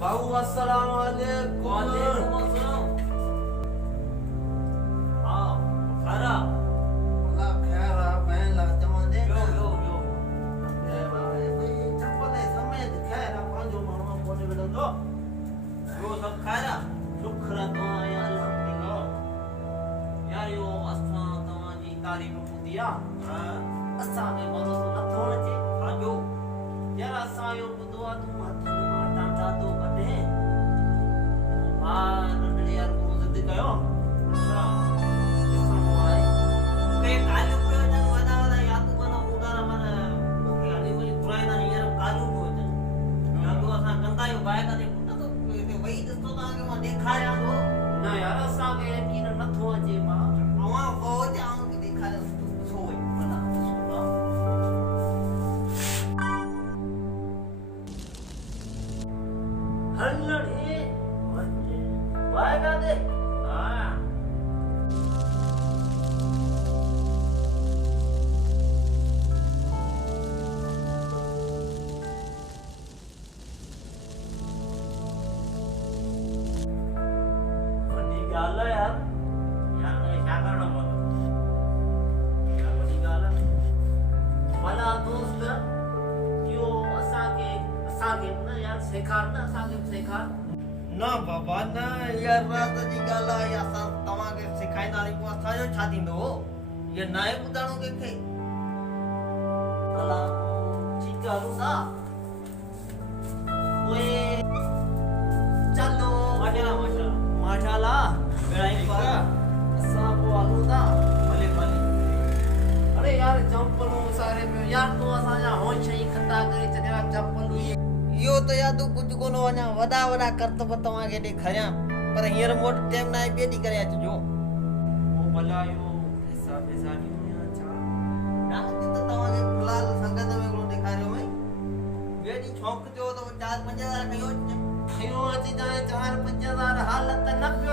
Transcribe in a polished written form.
भाऊ अस्सलाम वालेकुम। वालेकुम अस्सलाम। हाँ, खारा। अल्लाह खैर आ बहन ला चवंदे यो यो यो। भई चप्पल समेत खैर आ पंहिंजो माण्हू कोन्हे मिलंदो। यो सब खारा। शुक्र तो या अल्हम्दुलिल्लाह। यार यो असां तव्हांजी तारीफ़ ॿुधी आ। हाँ, असांखे मज़ो तो नथो अचे। हाँ जो। यार असां इहो ॿुधो आहे तूं हथ में माता दादो कढे मां नंढड़े यार को ज़िद कयो अच्छा। ॾिसणो आहे के कालू पे जन वदा वदा या तू कनो उदारा मन के हली वई पुराना यार कालू को जन। या तो असां कंदा यो बाय का दे पुट तो वई दस्तो ता के मां देखारिया तो। न यार असांखे यकीन नथो अचे मां अवा फौज आऊं के देखारिया सो वई भला सुना। हलड़ी वंजे वाएगा दे हाँ। वॾी ॻाल्हि आहे यार यार ने क्या करना पड़ता। क्या वॾी ॻाल्हि आहे भला दोस्त इहो असांखे न यार सेखार न असांखे बि सेखार ना बाबा ना यार रात जी ॻाल्हि आहे असां तव्हांखे सेखारींदासीं पोइ असांजो छा थींदो इहो नाहे ॿुधाइणो कंहिंखे। भला ठीकु आहे हलूं था पोइ चलो माशाल्लाह माशाल्लाह बेड़ा ई पार असां पोइ हलूं था भले भले। अरे यार चंपलूं सारे पियो यार तूं असांजा होश ई खता करे छॾिया चंपलूं इहो त यादू कुझु कोन अञा वॾा वॾा करतब तव्हांखे ॾेखारियां पर हींअर मूं वटि टाइम न आहे ॿिए ॾींहुं करे अचिजो। पोइ भला इहो पैसा पैसा ॾियूं छा ना अॼु त तव्हांखे फ़िलहाल संगत में हिकिड़ो ॾेखारियो भई ॿिए ॾींहुं शौक़ु थियो त 4-5 हज़ार खयो अचिजे। खयो अची जाए 4-5 हज़ार हालत न पियो